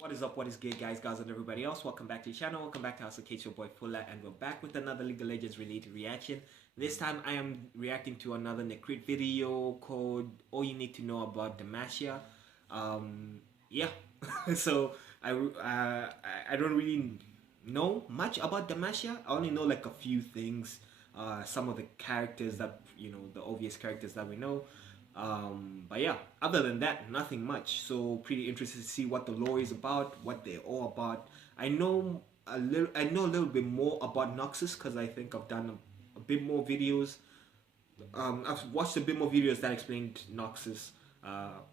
What is up, what is good, guys, and everybody else? Welcome back to the channel, welcome back to House of Kate, your boy Fulla, and we're back with another League of Legends related reaction. This time I am reacting to another Necrit video called All You Need to Know About Demacia. Yeah, so I don't really know much about Demacia. I only know like a few things, some of the characters that, the obvious characters that we know. But yeah, other than that, nothing much. So pretty interested to see what the lore is about, what they're all about. I know a little bit more about Noxus because I think I've done a bit more videos. I've watched a bit more videos that explained Noxus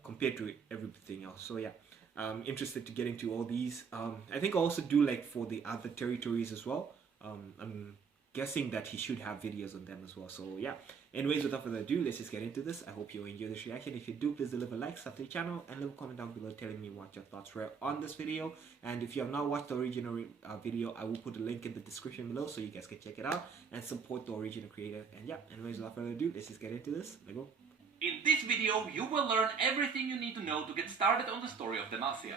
compared to everything else. So yeah, I'm interested to get into all these. I think I'll also do like for the other territories as well. I'm guessing that he should have videos on them as well. So yeah, anyways, without further ado, let's just get into this. I hope you enjoy this reaction. If you do, please leave a like, sub to the channel, and leave a comment down below telling me what your thoughts were on this video. And if you have not watched the original video, I will put a link in the description below so you guys can check it out and support the original creator. And yeah, anyways, without further ado, let's just get into this. Let's go. In this video, you will learn everything you need to know to get started on the story of Demacia.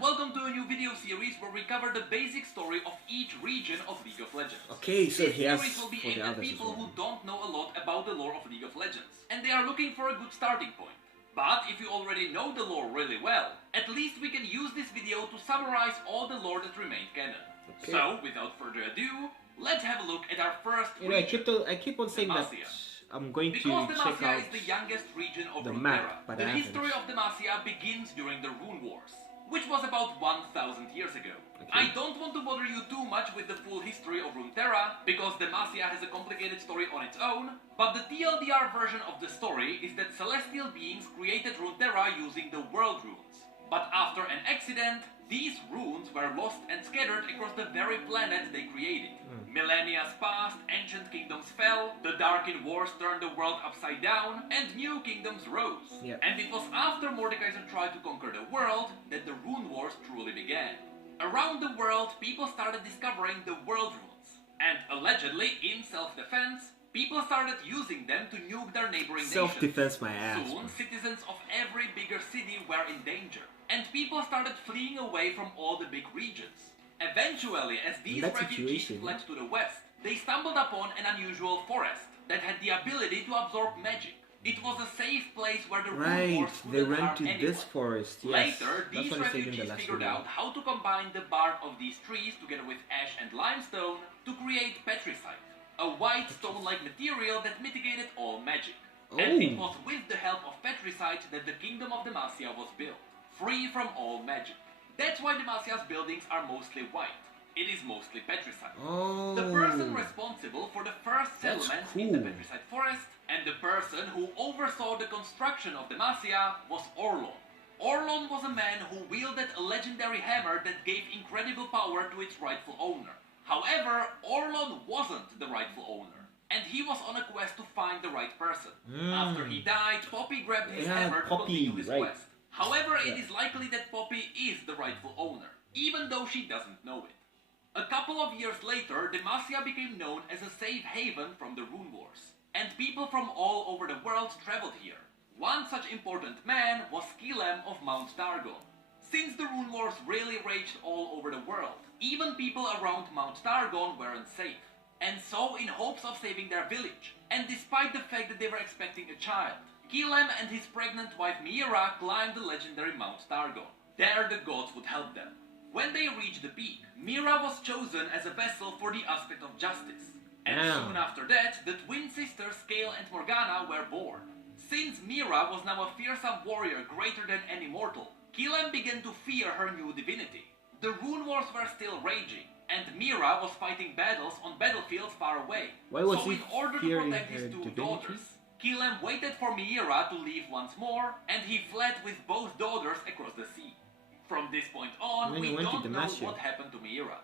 Welcome to a new video series where we cover the basic story of each region of League of Legends. Okay, so this series will be aimed at people who don't know a lot about the lore of League of Legends, and they are looking for a good starting point. But if you already know the lore really well, at least we can use this video to summarize all the lore that remained canon. Okay. So, without further ado, let's have a look at our first region. I keep on saying Demacia. that I'm going to check Demacia out is the youngest region of the Runeterra. map, but the history of Demacia begins during the Rune Wars, which was about 1000 years ago. Okay. I don't want to bother you too much with the full history of Runeterra, because Demacia has a complicated story on its own, but the TLDR version of the story is that celestial beings created Runeterra using the World Runes. But after an accident, these runes were lost and scattered across the very planet they created. Millennia passed, ancient kingdoms fell, the Darkin Wars turned the world upside down, and new kingdoms rose. Yep. And it was after Mordekaiser tried to conquer the world that the Rune Wars truly began. Around the world, people started discovering the World Runes, and allegedly, in self-defense, people started using them to nuke their neighboring self-defense nations. My ass. Soon, citizens of every bigger city were in danger, and people started fleeing away from all the big regions. Eventually, as these refugees fled to the west, they stumbled upon an unusual forest that had the ability to absorb magic. It was a safe place where the Rune Wars couldn't harm anyone. This forest. Yes. Later, these refugees figured out how to combine the bark of these trees together with ash and limestone to create petricite, a white stone-like material that mitigated all magic. And it was with the help of petricite that the kingdom of Demacia was built, free from all magic. That's why Demacia's buildings are mostly white. It is mostly petricite. The person responsible for the first settlement in the petricite forest and the person who oversaw the construction of Demacia was Orlon. Orlon was a man who wielded a legendary hammer that gave incredible power to its rightful owner. However, Orlon wasn't the rightful owner, and he was on a quest to find the right person. After he died, Poppy grabbed his hammer to continue his quest. However, it is likely that Poppy is the rightful owner, even though she doesn't know it. A couple of years later, Demacia became known as a safe haven from the Rune Wars, and people from all over the world traveled here. One such important man was Skilem of Mount Targon. Since the Rune Wars really raged all over the world, even people around Mount Targon weren't safe. And so, in hopes of saving their village, and despite the fact that they were expecting a child, Skilem and his pregnant wife Mira climbed the legendary Mount Targon. There the gods would help them. When they reached the peak, Mira was chosen as a vessel for the aspect of justice. And soon after that, the twin sisters Scale and Morgana were born. Since Mira was now a fearsome warrior greater than any mortal, Skilem began to fear her new divinity. The Rune Wars were still raging, and Mira was fighting battles on battlefields far away. So in order to protect his two daughters, Skilem waited for Mira to leave once more, and he fled with both daughters across the sea. From this point on, we don't know what happened to Mira.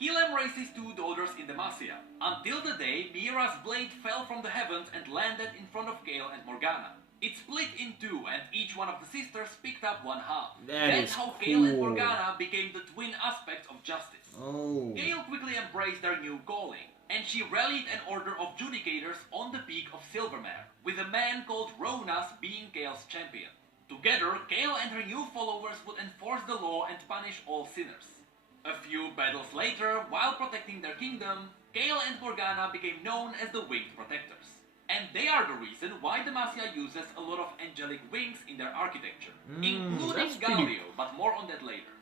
Kilem raised his two daughters in Demacia, until the day Mira's blade fell from the heavens and landed in front of Gale and Morgana. It split in two, and each one of the sisters picked up one half. That's how Gale and Morgana became the twin aspects of justice. Gale quickly embraced their new calling, and she rallied an order of judicators on the peak of Silvermare, with a man called Ronas being Gale's champion. Together, Gale and her new followers would enforce the law and punish all sinners. A few battles later, while protecting their kingdom, Gale and Morgana became known as the Winged Protectors. And they are the reason why Demacia uses a lot of angelic wings in their architecture, including Galio, but more on that later.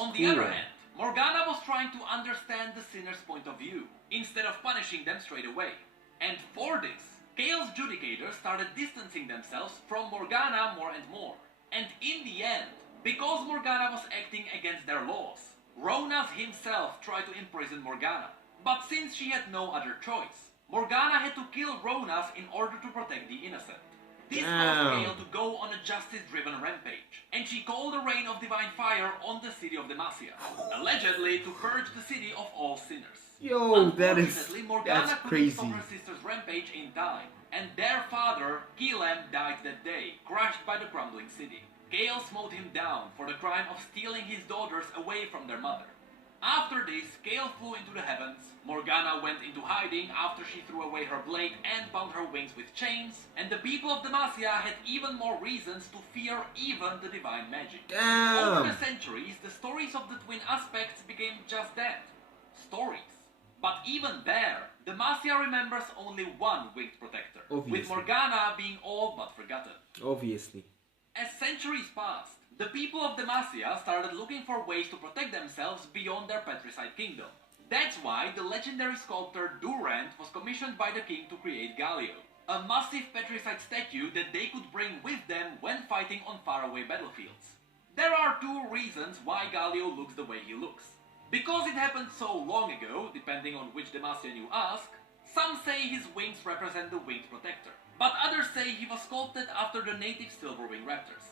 On the other hand, Morgana was trying to understand the sinner's point of view, instead of punishing them straight away. And for this, Gale's judicators started distancing themselves from Morgana more and more. And in the end, because Morgana was acting against their laws, Ronas himself tried to imprison Morgana. But since she had no other choice, Morgana had to kill Ronas in order to protect the innocent. This caused Gale to go on a justice-driven rampage, and she called a rain of divine fire on the city of Demacia, allegedly to purge the city of all sinners. Yo, Morgana that's couldn't crazy. stop her sister's rampage in time, and their father, Kilem, died that day, crushed by the crumbling city. Gale smote him down for the crime of stealing his daughters away from their mother. After this, Gale flew into the heavens, Morgana went into hiding after she threw away her blade and bound her wings with chains, and the people of Demacia had even more reasons to fear even the divine magic. Over the centuries, the stories of the twin aspects became just that, stories. But even there, Demacia remembers only one Winged Protector, with Morgana being all but forgotten. Obviously. As centuries passed, the people of Demacia started looking for ways to protect themselves beyond their patricide kingdom. That's why the legendary sculptor Durant was commissioned by the king to create Galio, a massive patricide statue that they could bring with them when fighting on faraway battlefields. There are two reasons why Galio looks the way he looks. Because it happened so long ago, depending on which Demacian you ask, some say his wings represent the Winged Protector, but others say he was sculpted after the native silverwing raptors.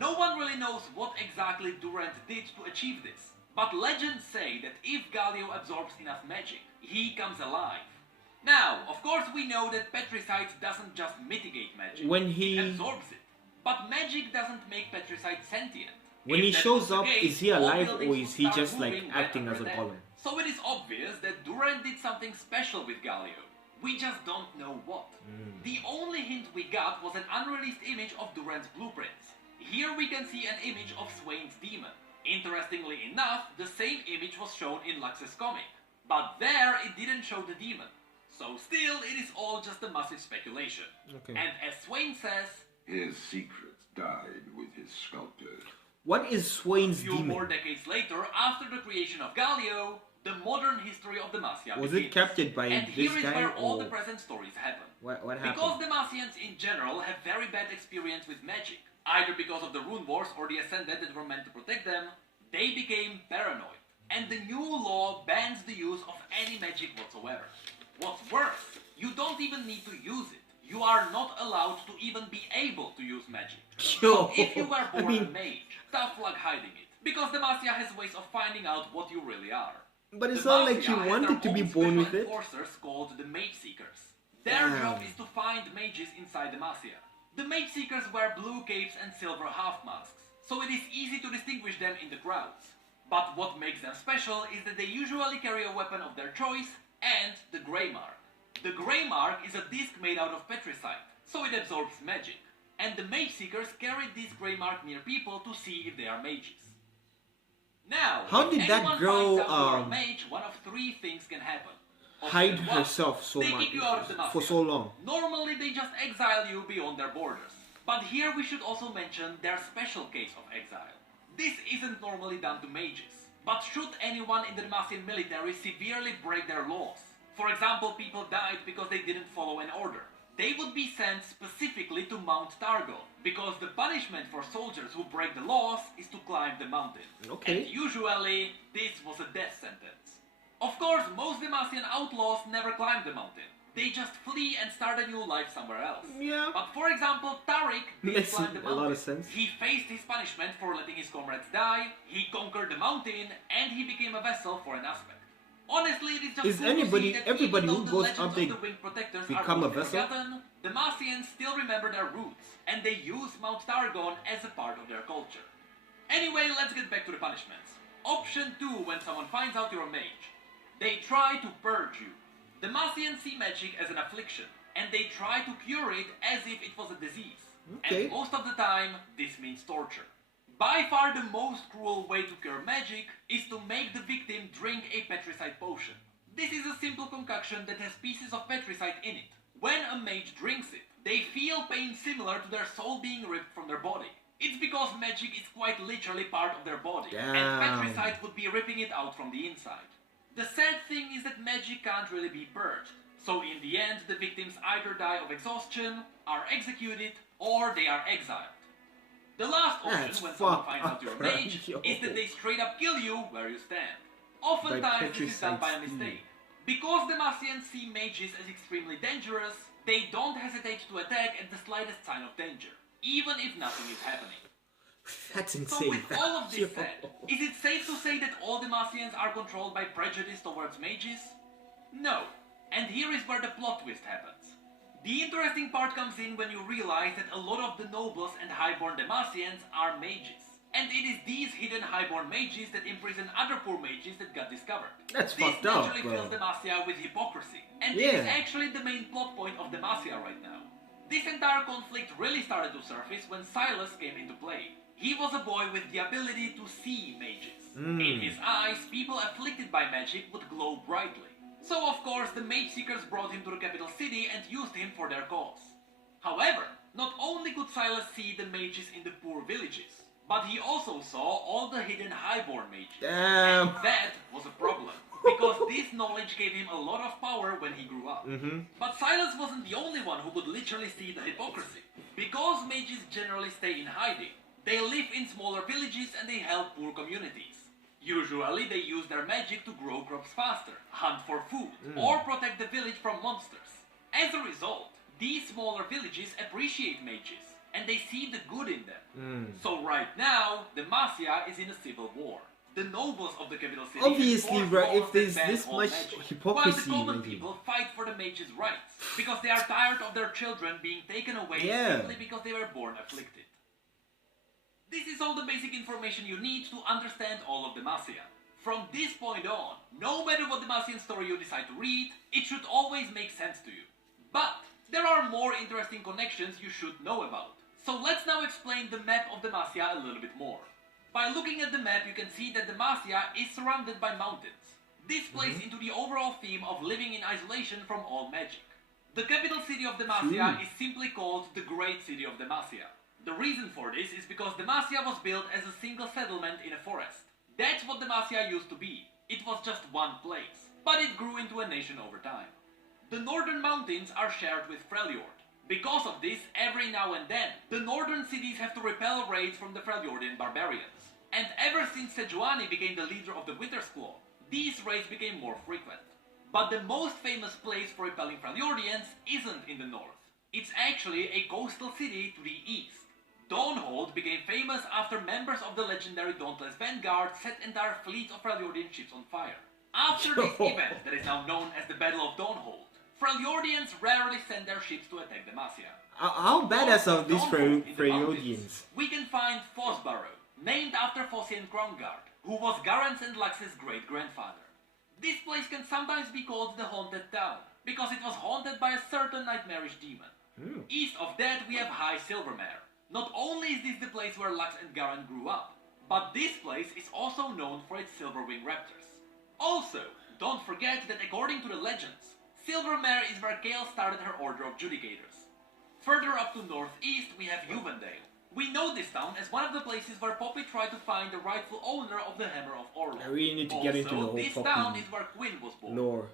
No one really knows what exactly Durant did to achieve this, but legends say that if Galio absorbs enough magic, he comes alive. Now, of course we know that patricide doesn't just mitigate magic, it absorbs it. But magic doesn't make patricide sentient. When he shows up, is he alive or is he just like acting as a golem? So it is obvious that Durant did something special with Galio. We just don't know what. The only hint we got was an unreleased image of Durant's blueprints. Here we can see an image of Swain's demon. Interestingly enough, the same image was shown in Lux's comic, but there it didn't show the demon. So still, it is all just a massive speculation. And as Swain says, his secrets died with his sculptor. What is Swain's demon? A few more decades later, after the creation of Galio, the modern history of Demacia was begins. It captured by and this here is guy where all or the present stories happen. What happened? Because Demacians in general have very bad experience with magic, either because of the rune wars or the ascendant that were meant to protect them, they became paranoid. And the new law bans the use of any magic whatsoever. What's worse, you don't even need to use it. You are not allowed to even be able to use magic. So if you were born a mage, tough luck hiding it. Because Demacia has ways of finding out what you really are. But it's not like you wanted to be born with it. Enforcers called the Mage Seekers. Their job is to find mages inside Demacia. The Mage Seekers wear blue capes and silver half masks, so it is easy to distinguish them in the crowds. But what makes them special is that they usually carry a weapon of their choice and the Grey Mark. The Grey Mark is a disc made out of petricide, so it absorbs magic. And the Mage Seekers carry this Grey Mark near people to see if they are mages. Now, how did that girl a mage, one of three things can happen. Hide herself so much for so long? Normally they just exile you beyond their borders. But here we should also mention their special case of exile. This isn't normally done to mages, but should anyone in the Demacian military severely break their laws, for example, people died because they didn't follow an order, they would be sent specifically to Mount Targo, because the punishment for soldiers who break the laws is to climb the mountain. And usually, this was a death sentence. Of course, most Demacian outlaws never climb the mountain. They just flee and start a new life somewhere else. Yeah. But for example, Tariq did climb the mountain. A lot of sense. He faced his punishment for letting his comrades die, he conquered the mountain, and he became a vessel for an aspect. Honestly, it is just Is cool anybody, to see that everybody even who though goes the up legends there of the Winged Protectors become are a vessel? forgotten, Demacians still remember their roots, and they use Mount Targon as a part of their culture. Anyway, let's get back to the punishments. Option 2 when someone finds out you're a mage. They try to purge you. Demacians see magic as an affliction, and they try to cure it as if it was a disease. Okay. And most of the time, this means torture. By far the most cruel way to cure magic is to make the victim drink a petricite potion. This is a simple concoction that has pieces of petricite in it. When a mage drinks it, they feel pain similar to their soul being ripped from their body. It's because magic is quite literally part of their body, Damn. and petricite would be ripping it out from the inside. The sad thing is that magic can't really be purged, so in the end the victims either die of exhaustion, are executed, or they are exiled. The last option That's when someone fucked finds out you're a mage up, yo. is that they straight up kill you where you stand. Oftentimes this is done by a mistake. Because Demacians see mages as extremely dangerous, they don't hesitate to attack at the slightest sign of danger, even if nothing is happening. That's So insane. with all of Yo. this said, is it safe to say that all Demacians are controlled by prejudice towards mages? No. And here is where the plot twist happens. The interesting part comes in when you realize that a lot of the nobles and highborn Demacians are mages. And it is these hidden highborn mages that imprison other poor mages that got discovered. That's this fucked up, naturally bro. fills Demacia with hypocrisy. And Yeah. it is actually the main plot point of Demacia right now. This entire conflict really started to surface when Silas came into play. He was a boy with the ability to see mages. In his eyes, people afflicted by magic would glow brightly. So of course, the mage seekers brought him to the capital city and used him for their cause. However, not only could Silas see the mages in the poor villages, but he also saw all the hidden highborn mages. Damn. And that was a problem, because this knowledge gave him a lot of power when he grew up. But Silas wasn't the only one who could literally see the hypocrisy. Because mages generally stay in hiding, they live in smaller villages and they help poor communities. Usually they use their magic to grow crops faster, hunt for food, or protect the village from monsters. As a result, these smaller villages appreciate mages, and they see the good in them. So right now, Demacia is in a civil war. The nobles of the capital city Obviously, enforce bro, laws if there's that ban this all much magic, hypocrisy, while the common maybe. people fight for the mages' rights, because they are tired of their children being taken away Yeah. simply because they were born afflicted. This is all the basic information you need to understand all of Demacia. From this point on, no matter what Demacian story you decide to read, it should always make sense to you. But there are more interesting connections you should know about. So let's now explain the map of Demacia a little bit more. By looking at the map, you can see that Demacia is surrounded by mountains. This plays into the overall theme of living in isolation from all magic. The capital city of Demacia is simply called the Great City of Demacia. The reason for this is because Demacia was built as a single settlement in a forest. That's what Demacia used to be. It was just one place, but it grew into a nation over time. The northern mountains are shared with Freljord. Because of this, every now and then, the northern cities have to repel raids from the Freljordian barbarians. And ever since Sejuani became the leader of the Winter's Claw, these raids became more frequent. But the most famous place for repelling Freljordians isn't in the north. It's actually a coastal city to the east. Dawnhold became famous after members of the legendary Dauntless Vanguard set entire fleets of Freljordian ships on fire. After this event that is now known as the Battle of Dawnhold, Freljordians rarely send their ships to attack Demacia. How badass are these Dawnhold in the Freljordians? mountains, we can find Fosbarrow, named after Fossian Crownguard, who was Garen's and Lux's great-grandfather. This place can sometimes be called the Haunted Town, because it was haunted by a certain nightmarish demon. East of that we have High Silvermare. Not only is this the place where Lux and Garen grew up, but this place is also known for its Silverwing Raptors. Also, don't forget that according to the legends, Silvermare is where Gale started her Order of Judicators. Further up to northeast we have Uvendale. We know this town as one of the places where Poppy tried to find the rightful owner of the Hammer of Orlov. I really need to get into the whole this Poppy town is where Quinn was born. lore.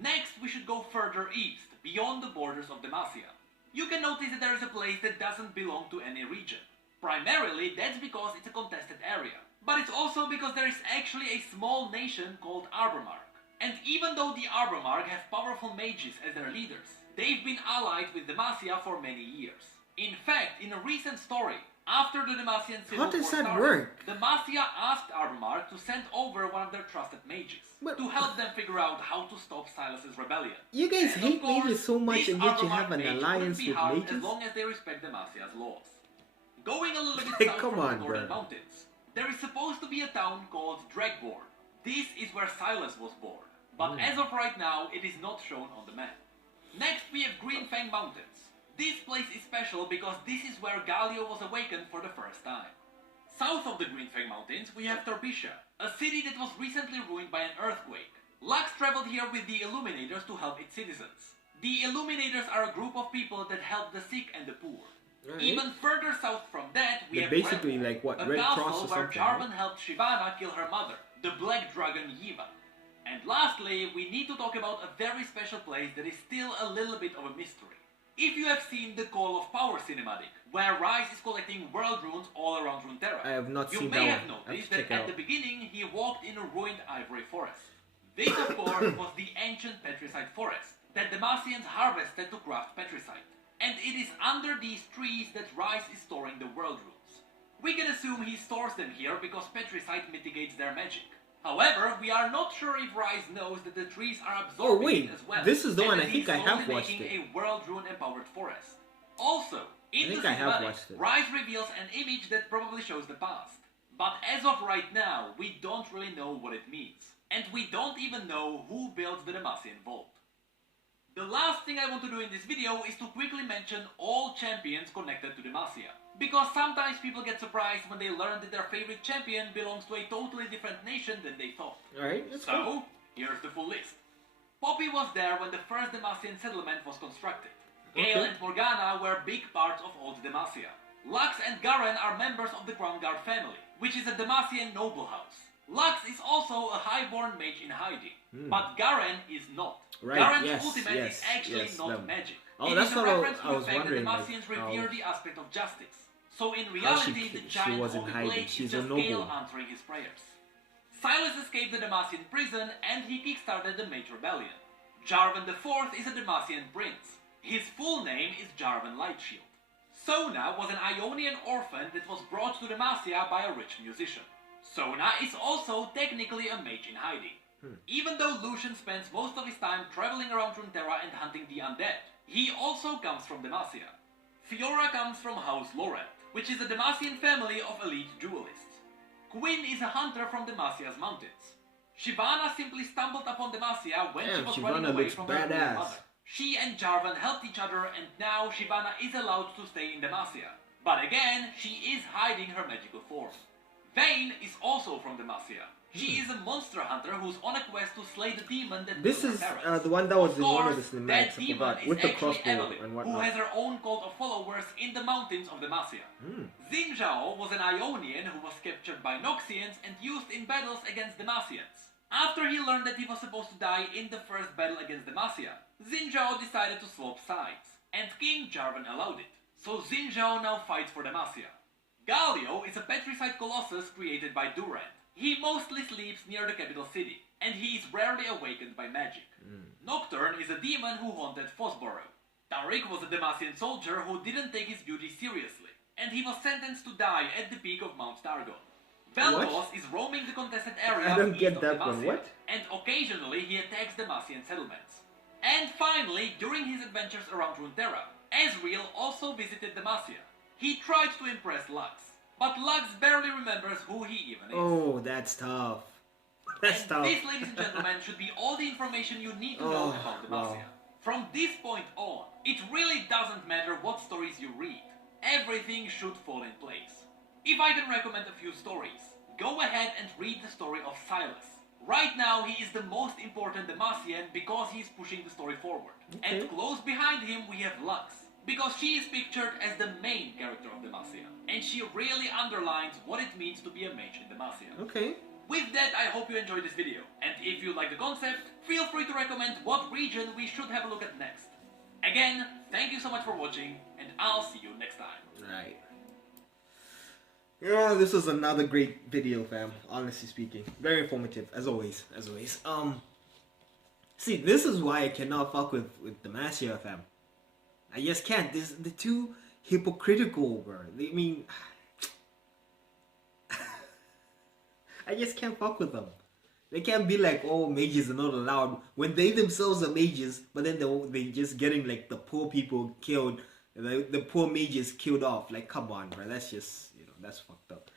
Next, we should go further east, beyond the borders of Demacia. You can notice that there is a place that doesn't belong to any region. Primarily, that's because it's a contested area. But it's also because there is actually a small nation called Arbormark. And even though the Arbormark have powerful mages as their leaders, they've been allied with Demacia for many years. In fact, in a recent story, after the Demacian Civil How does War that started, work? Demacia asked Armark to send over one of their trusted mages to help them figure out how to stop Silas's rebellion. You guys And hate of course, mages so much, this and yet you Armark have an mage alliance wouldn't be with harmed mages? as long as they respect Demacia's laws. Going a little bit south Come from on, the Northern bro. Mountains, there is supposed to be a town called Dragborn. This is where Silas was born, but as of right now, it is not shown on the map. Next, we have Greenfang Mountains. This place is special because this is where Galio was awakened for the first time. South of the Greenfang Mountains, we have Torbicia, a city that was recently ruined by an earthquake. Lux traveled here with the Illuminators to help its citizens. The Illuminators are a group of people that help the sick and the poor. Right. Even further south from that, we They're have basically Redwood, like what, a Red castle Cross or where something, Jarvan right? helped Shyvana kill her mother, the Black Dragon Yiva. And lastly, we need to talk about a very special place that is still a little bit of a mystery. If you have seen the Call of Power cinematic, where Rise is collecting world runes all around Runeterra, I have not you seen may that have one. I have noticed to that check it at out. the beginning he walked in a ruined ivory forest. This, of course, was the ancient Petricite forest that Demacians harvested to craft Petricite. And it is under these trees that Rise is storing the world runes. We can assume he stores them here because Petricite mitigates their magic. However, we are not sure if Rise knows that the trees are absorbing wait, it as well. this is the and one that I think he's I have slowly watched making it. a world rune empowered forest. Also, in the think I have cinematic, watched it. Rise reveals an image that probably shows the past. But as of right now, we don't really know what it means. And we don't even know who built the Demacian Vault. The last thing I want to do in this video is to quickly mention all champions connected to Demacia. Because sometimes people get surprised when they learn that their favorite champion belongs to a totally different nation than they thought. Alright, that's cool. So, here's the full list. Poppy was there when the first Demacian settlement was constructed. Gale Okay. and Morgana were big parts of old Demacia. Lux and Garen are members of the Crown Guard family, which is a Demacian noble house. Lux is also a highborn mage in hiding, but Garen is not. Right, Garen's yes, ultimate yes, is actually yes, not them. magic. Oh, It that's is a what I reference to was the fact wondering, that like, Demacians how- revere the aspect of justice. So in How reality, she the giant wasn't holy hiding. blade She's is a just noble. Gale answering his prayers. Silas escaped the Demacian prison and he kickstarted the Mage Rebellion. Jarvan IV is a Demacian prince. His full name is Jarvan Lightshield. Sona was an Ionian orphan that was brought to Demacia by a rich musician. Sona is also technically a mage in hiding. Even though Lucian spends most of his time traveling around Runeterra and hunting the undead, he also comes from Demacia. Fiora comes from House Laurent, which is a Demacian family of elite duelists. Quinn is a hunter from Demacia's mountains. Shyvana simply stumbled upon Demacia when she Damn, was Shyvana running away looks from her ruined badass. mother. She and Jarvan helped each other and now Shyvana is allowed to stay in Demacia. But again, she is hiding her magical form. Vayne is also from Demacia. She is a monster hunter who's on a quest to slay the demon that This killed is her parents. the one that was Of in one of course, the that cinematics, I demon forgot, is with the actually crossbow Evelyn, and who whatnot. has her own cult of followers in the mountains of Demacia. Xin Zhao was an Ionian who was captured by Noxians and used in battles against Demacians. After he learned that he was supposed to die in the first battle against Demacia, Xin Zhao decided to swap sides, and King Jarvan allowed it. So Xin Zhao now fights for Demacia. Galio is a petrified colossus created by Durand. He mostly sleeps near the capital city, and he is rarely awakened by magic. Nocturne is a demon who haunted Fosborough. Tariq was a Demacian soldier who didn't take his duty seriously, and he was sentenced to die at the peak of Mount Targon. Vel'Koz is roaming the contested area I don't east get of that one, Demacia, what? and occasionally he attacks Demacian settlements. And finally, during his adventures around Runeterra, Ezreal also visited Demacia. He tried to impress Lux, but Lux barely remembers who he even is. Oh, that's tough. That's And tough. this, ladies and gentlemen, should be all the information you need to know Oh, about Demacia. wow. From this point on, it really doesn't matter what stories you read. Everything should fall in place. If I can recommend a few stories, go ahead and read the story of Silas. Right now, he is the most important Demacian because he is pushing the story forward. Okay. And close behind him, we have Lux, because she is pictured as the main character of Demacia. And she really underlines what it means to be a mage in Demacia. Okay. With that, I hope you enjoyed this video, and if you like the concept, feel free to recommend what region we should have a look at next. Again, thank you so much for watching, and I'll see you next time. Right. Yeah, this was another great video, fam. Honestly speaking, very informative as always. As always. See, this is why I cannot fuck with Demacia, fam. I just can't. This the two hypocritical, bro. I mean, I just can't fuck with them. They can't be like, oh, mages are not allowed when they themselves are mages, but then they just getting like the poor people killed, the poor mages killed off. Like, come on, bro. That's just, that's fucked up.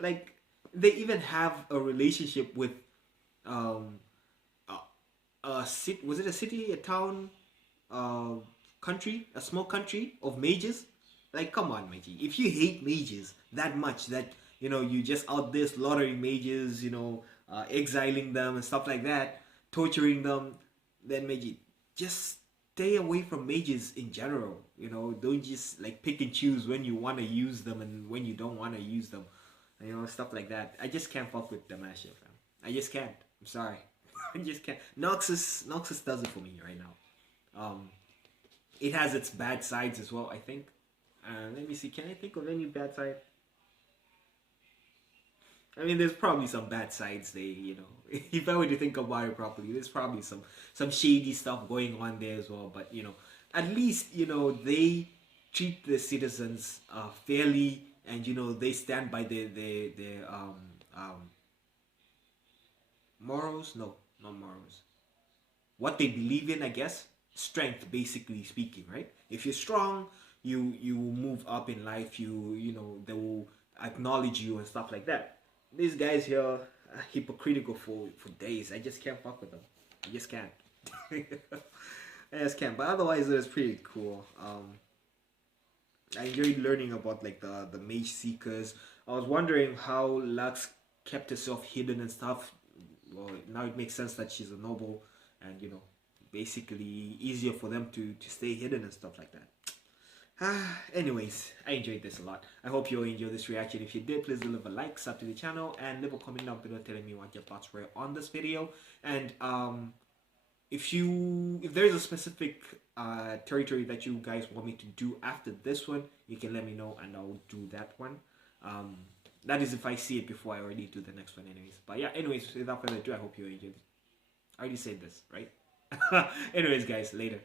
Like, they even have a relationship with a city. Was it a city, a town, country, a small country of mages? Like, come on, matey. If you hate mages that much that you just out there slaughtering mages, exiling them and stuff like that, torturing them, then matey, just stay away from mages in general. Don't just like pick and choose when you want to use them and when you don't want to use them. Stuff like that. I just can't fuck with Demacia, fam. I just can't. I'm sorry. I just can't. Noxus does it for me right now. It has its bad sides as well, I think. Let me see. Can I think of any bad side? I mean, there's probably some bad sides there, If I were to think about it properly, there's probably some shady stuff going on there as well. But, at least, they treat the citizens fairly, and, they stand by their morals? No, not morals. What they believe in, I guess. Strength, basically speaking, right? If you're strong, you move up in life. They will acknowledge you and stuff like that. These guys here are hypocritical for days. I just can't fuck with them. I just can't. I just can't. But otherwise, it was pretty cool. I enjoyed learning about like the mage seekers. I was wondering how Lux kept herself hidden and stuff. Well, now it makes sense that she's a noble, and basically easier for them to stay hidden and stuff like that. Anyways, I enjoyed this a lot. I hope you enjoyed this reaction. If you did, please leave a like, sub to the channel, and leave a comment down below telling me what your thoughts were on this video. And if there's a specific territory that you guys want me to do after this one, you can let me know and I'll do that one. That is if I see it before I already do the next one anyways. But yeah, anyways, without further ado, I hope you enjoyed it. I already said this, right? Anyways, guys, later.